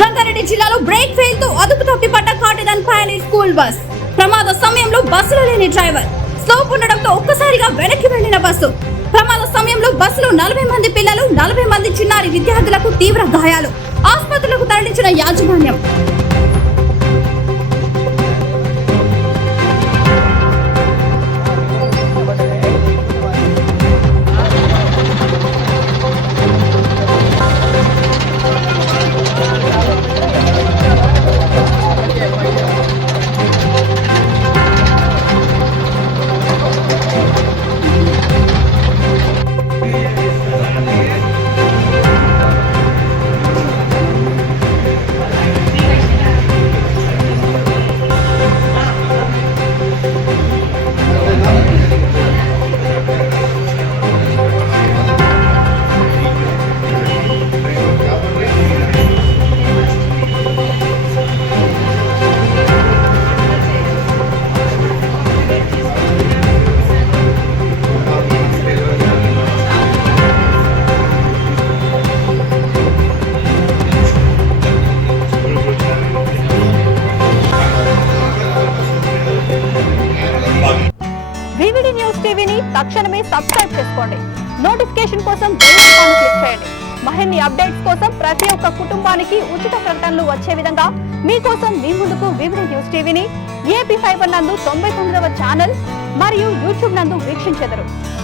రంగారెడ్డి జిల్లాలో brake fail తో అదుపు తప్పిపడ్డ కాటన్ పయనీర్ స్కూల్ బస్. ప్రమాద సమయంలో బస్సులో లేని డ్రైవర్. స్లోప్ ఉండడంతో ఒక్కసారిగా వెనక్కి వెళ్లిన బస్సు. ప్రమాద సమయంలో బస్సులో 40 మంది పిల్లలు, 40 మంది చిన్నారి విద్యార్థులకు తీవ్ర గాయాలు. ఆసుపత్రులకు తరలించిన యాజమాన్యం. వివిడి న్యూస్ టీవీని తక్షణమే సబ్స్క్రైబ్ చేసుకోండి. నోటిఫికేషన్ కోసం బెల్ ఐకాన్ క్లిక్ చేయండి. మరిన్ని అప్డేట్స్ కోసం ప్రతి ఒక్క కుటుంబానికి ఉచిత ప్రకటనలు వచ్చే విధంగా మీకోసం మీ ముందుకు వివిడి న్యూస్ టీవీని AP5 నందు 99వ ఛానల్ మరియు యూట్యూబ్ నందు వీక్షించెదరు.